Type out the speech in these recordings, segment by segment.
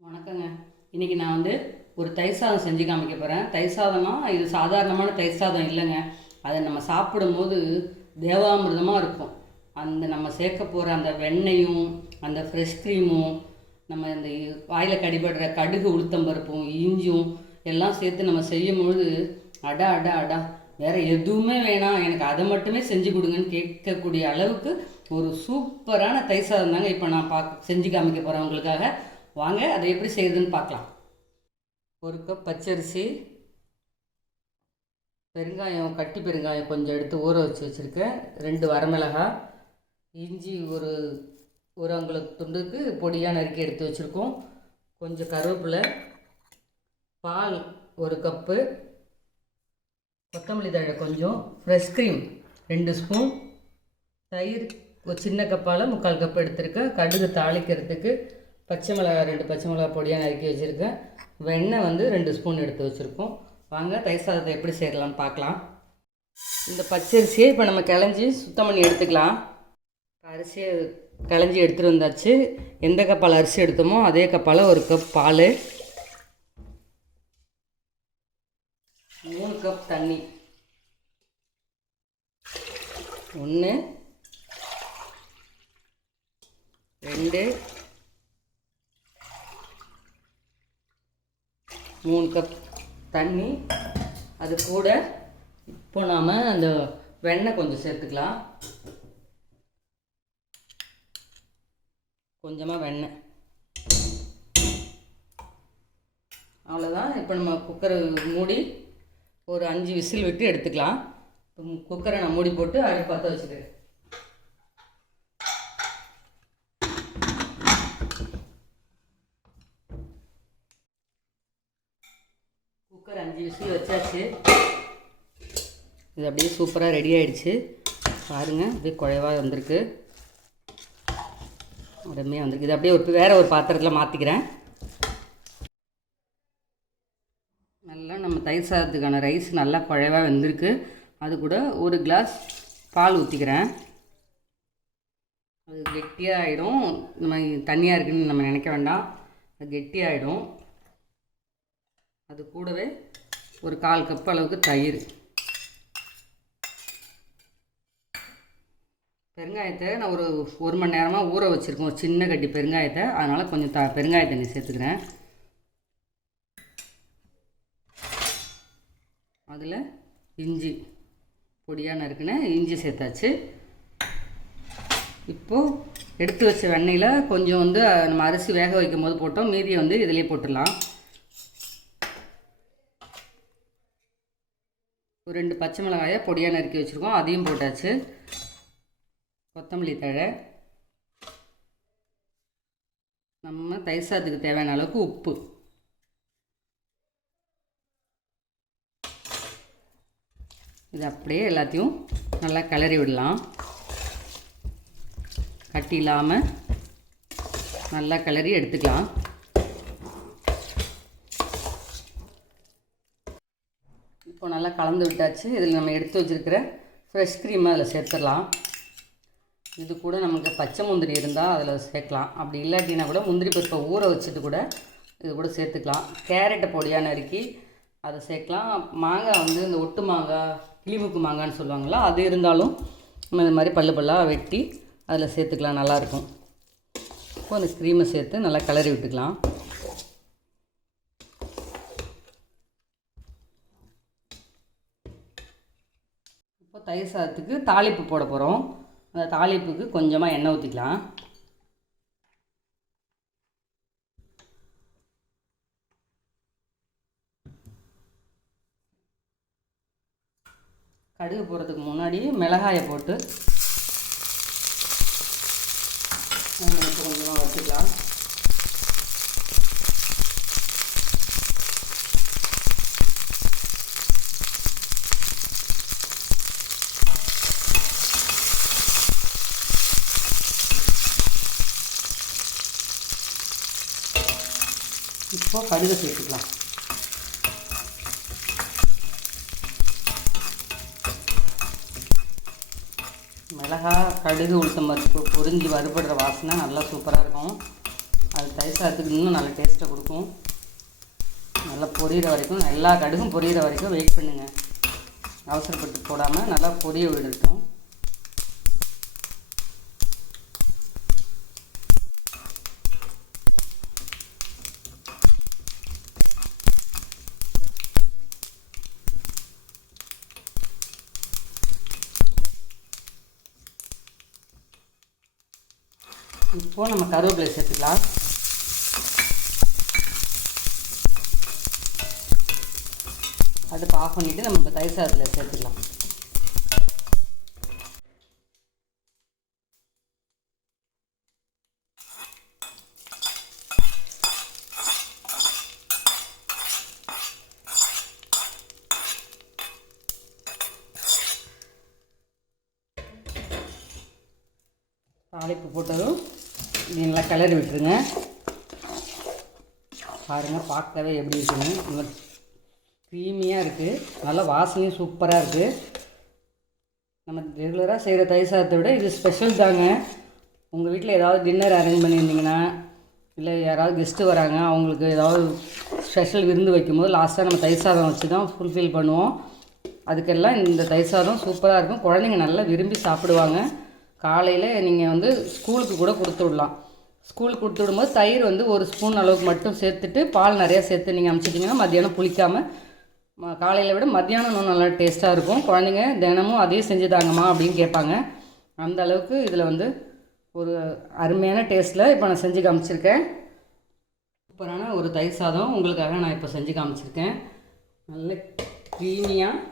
வணக்கங்க. இன்றைக்கி நான் ஒரு தயிர் சாதம் செஞ்சு காமிக்க போகிறேன். தயிர் சாதம்னா இது சாதாரணமான தயிர் சாதம் இல்லைங்க. அதை நம்ம சாப்பிடும்போது தேவாமிர்தமாக இருக்கும். நம்ம சேர்க்க போகிற அந்த வெண்ணெயும் அந்த ஃப்ரெஷ் க்ரீமும் நம்ம இந்த வாயில் கடிபடுற கடுகு உளுத்தம்பருப்பும் இஞ்சும் எல்லாம் சேர்த்து நம்ம செய்யும்பொழுது அடா அடா அடா வேறு எதுவுமே வேணாம், எனக்கு அதை மட்டுமே செஞ்சு கொடுங்கன்னு கேட்கக்கூடிய அளவுக்கு ஒரு சூப்பரான தயிர் சாதம் தாங்க இப்போ நான் செஞ்சு காமிக்க போகிறேன் உங்களுக்காக. வாங்க அதை எப்படி செய்யுதுன்னு பார்க்கலாம். ஒரு கப் பச்சரிசி, பெருங்காயம், கட்டி பெருங்காயம் கொஞ்சம் எடுத்து ஊற வச்சுருக்கேன், 2 வரமிளகாய், இஞ்சி ஒரு அங்குல துண்டுக்கு பொடியாக நறுக்கி எடுத்து வச்சுருக்கோம், கொஞ்சம் கருவேப்பிலை, பால் 1 கப்பு, கொத்தமல்லி தழை கொஞ்சம், ஃப்ரெஷ் க்ரீம் 2 ஸ்பூன், தயிர் ஒரு சின்ன கப்பால் 3/4 கப் எடுத்துருக்கேன், கடுகு தாளிக்கிறதுக்கு பச்சை மிளகாய் 2 பச்சை மிளகாய் பொடியாக நறுக்கி வச்சுருக்கேன், வெண்ணெய் 2 ஸ்பூன் எடுத்து வச்சுருக்கோம். வாங்க தயிர் சாதத்தை எப்படி செய்யலாம்னு பார்க்கலாம். இந்த பச்சரிசியை இப்போ நம்ம கிளஞ்சி சுத்தம் பண்ணி எடுத்துக்கலாம். அரிசியை கிளஞ்சி எடுத்துகிட்டு வந்தாச்சு. எந்த கப்பால் அரிசி எடுத்தோமோ அதே கப்பால் 1 கப் பால், 3 கப் தண்ணி, 1 2 3 கப் தண்ணி. அது கூட இப்போ நாம் அந்த வெண்ணெய் கொஞ்சம் சேர்த்துக்கலாம். கொஞ்சமாக வெண்ணெய், அவ்வளோதான். இப்போ நம்ம குக்கரை மூடி ஒரு 5 விசில் விட்டு எடுத்துக்கலாம். குக்கரை நான் மூடி போட்டு அடுப்பு பற்ற வச்சுக்கிறேன். குக்கர் 5 விசில் வச்சாச்சு. இது அப்படியே சூப்பராக ரெடி ஆகிடுச்சு. பாருங்கள், அப்படியே குழைவாக வந்திருக்கு, உடனே வந்திருக்கு. இது அப்படியே வேறு ஒரு பாத்திரத்தில் மாற்றிக்கிறேன். நல்லா நம்ம தயிர் சாதத்துக்கான ரைஸ் நல்லா குழைவாக வந்திருக்கு. அது கூட 1 கிளாஸ் பால் ஊற்றிக்கிறேன். அது கெட்டியாக ஆகிடும். நம்ம தண்ணியாக இருக்குதுன்னு நம்ம நினைக்க வேண்டாம், அது கெட்டியாகிடும். அது கூடவே ஒரு 1/4 கப் அளவுக்கு தயிர், பெருங்காயத்தை நான் ஒரு மணி நேரமாக ஊற வச்சுருக்கோம், ஒரு சின்ன கட்டி பெருங்காயத்தை. அதனால் கொஞ்சம் பெருங்காய தண்ணி சேர்த்துக்கிறேன். அதில் இஞ்சி பொடியாக நறுக்குன்னு இஞ்சி சேர்த்தாச்சு. இப்போது எடுத்து வச்ச வெண்ணெயில் கொஞ்சம் நம்ம அரிசி வேக வைக்கும் போது போட்டோம், மீதியை இதிலே போட்டுடலாம். ஒரு 2 பச்சை மிளகாயை பொடியாக நறுக்கி வச்சுருக்கோம், அதையும் போட்டாச்சு. கொத்தமல்லி தழை, நம்ம தயிர் சாதத்துக்கு தேவையான அளவுக்கு உப்பு, இது அப்படியே எல்லாத்தையும் நல்லா கிளறி விடலாம். கட்டி இல்லாமல் நல்லா கிளறி எடுத்துக்கலாம். இப்போ நல்லா கலந்து விட்டாச்சு. இதில் நம்ம எடுத்து வச்சுருக்கிற ஃப்ரெஷ் க்ரீமை அதில் சேர்த்துடலாம். இது கூட நமக்கு பச்சை முந்திரி இருந்தால் அதில் சேர்க்கலாம். அப்படி இல்லாட்டினா கூட முந்திரி பருப்பை ஊற வச்சுட்டு கூட இது கூட சேர்த்துக்கலாம். கேரட்டை பொடியாக நறுக்கி அதை சேர்க்கலாம். மாங்காய் இந்த ஒட்டு மாங்காய், கிளிமுக்கு மாங்கான்னு சொல்லுவாங்களா, அது இருந்தாலும் நம்ம இந்த மாதிரி பல்லாக வெட்டி அதில் சேர்த்துக்கலாம், நல்லாயிருக்கும். இப்போ அந்த க்ரீமை சேர்த்து நல்லா கிளறி விட்டுக்கலாம். இப்போ தயிர் சாதத்துக்கு தாளிப்பு போட போகிறோம். அந்த தாளிப்புக்கு கொஞ்சமாக எண்ணெய் ஊற்றிக்கலாம். கடுகு போடுறதுக்கு முன்னாடி மிளகாயை போட்டு கொஞ்சமாக வச்சுக்கலாம். இப்போ கடுகு சேர்த்துக்கலாம். மிளகாய், கடுகு, உளுத்தம் பருப்பு பொரிஞ்சு வறுபடுற வாசனை நல்லா சூப்பராக இருக்கும். அது தயிர் சாதத்துக்கு இன்னும் நல்ல டேஸ்ட்டை கொடுக்கும். நல்லா பொரியிற வரைக்கும், எல்லா கடுகும் பொரியிற வரைக்கும் வெயிட் பண்ணுங்கள். அவசரப்பட்டு போடாமல் நல்லா பொரிய விடட்டும். இப்போது நம்ம கருவேப்பிலை சேர்த்துக்கலாம். அடுப்பு ஆஃப் பண்ணிவிட்டு நம்ம இப்போ தயிர் சாதத்தில் சேர்த்துக்கலாம். தாளிப்பு போட்டதும் நல்லா கிளறி விட்டுருங்க. பாருங்கள், பார்க்கவே எப்படி இருக்குன்னு. க்ரீமியாக இருக்குது, நல்லா வாசனையும் சூப்பராக இருக்குது. நம்ம ரெகுலராக செய்கிற தயிர் சாதத்தை விட இது ஸ்பெஷல் தாங்க. உங்கள் வீட்டில் ஏதாவது டின்னர் அரேஞ்ச் பண்ணியிருந்தீங்கன்னா, இல்லை யாராவது கெஸ்ட்டு வராங்க, அவங்களுக்கு ஏதாவது ஸ்பெஷல் விருந்து வைக்கும்போது லாஸ்ட்டாக நம்ம தயிர் சாதம் வச்சு தான் ஃபுல்ஃபில் பண்ணுவோம். அதுக்கெல்லாம் இந்த தயிர் சாதம் சூப்பராக இருக்கும். குழந்தைங்க நல்லா விரும்பி சாப்பிடுவாங்க. காலையில் நீங்கள் ஸ்கூலுக்கு கூட கொடுத்து விடலாம். ஸ்கூலுக்கு கொடுத்து விடும்போது தயிர் ஒரு ஸ்பூன் அளவுக்கு மட்டும் சேர்த்துட்டு பால் நிறையா சேர்த்து நீங்கள் அமுச்சிட்டிங்கன்னா மத்தியானம் புளிக்காமல், காலையில் விட மத்தியானம் இன்னும் நல்லா டேஸ்ட்டாக இருக்கும். குழந்தைங்க தினமும் அதே செஞ்சு தாங்கம்மா அப்படின்னு கேட்பாங்க. அந்த அளவுக்கு இதில் ஒரு அருமையான டேஸ்ட்டில் இப்போ நான் செஞ்சு காமிச்சிருக்கேன். சூப்பரான ஒரு தயிர் சாதம் உங்களுக்காக நான் இப்போ செஞ்சு காமிச்சிருக்கேன். நல்ல க்ரீமியாக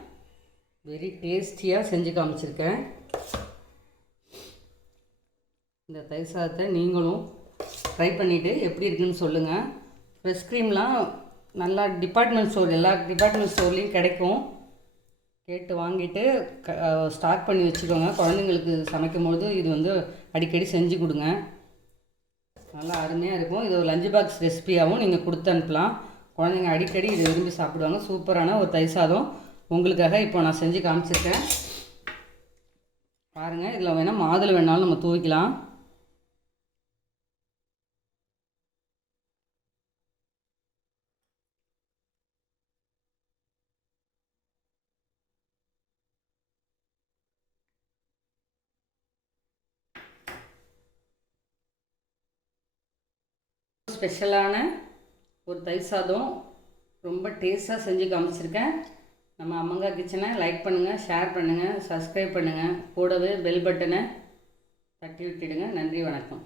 வெரி டேஸ்டியாக செஞ்சு காமிச்சிருக்கேன். இந்த தயிர் சாதத்தை நீங்களும் ட்ரை பண்ணிவிட்டு எப்படி இருக்குதுன்னு சொல்லுங்கள். ஃப்ரெஷ் க்ரீம்லாம் நல்லா டிபார்ட்மெண்ட் ஸ்டோர், எல்லா டிபார்ட்மெண்ட் ஸ்டோர்லேயும் கிடைக்கும். கேட்டு வாங்கிட்டு ஸ்டாக் பண்ணி வச்சுக்கோங்க. குழந்தைங்களுக்கு சமைக்கும்போது இது அடிக்கடி செஞ்சு கொடுங்க. நல்லா அருமையாக இருக்கும். இது ஒரு லஞ்ச் பாக்ஸ் ரெசிபியாகவும் நீங்கள் கொடுத்து அனுப்பலாம். குழந்தைங்க அடிக்கடி இதை விரும்பி சாப்பிடுவாங்க. சூப்பரான ஒரு தயிர் சாதம் உங்களுக்காக இப்போ நான் செஞ்சு காமிச்சிருக்கேன். பாருங்கள், இதில் வேணால் மாதுளை வேணாலும் நம்ம தூவிக்கலாம். ஸ்பெஷலான ஒரு தயிர் சாதம் ரொம்ப டேஸ்ட்டாக செஞ்சு காமிச்சிருக்கேன். நம்ம அம்மங்கா கிச்சனை லைக் பண்ணுங்கள், ஷேர் பண்ணுங்கள், சப்ஸ்கிரைப் பண்ணுங்கள். கூடவே பெல் பட்டனை தட்டி விட்டுடுங்க. நன்றி, வணக்கம்.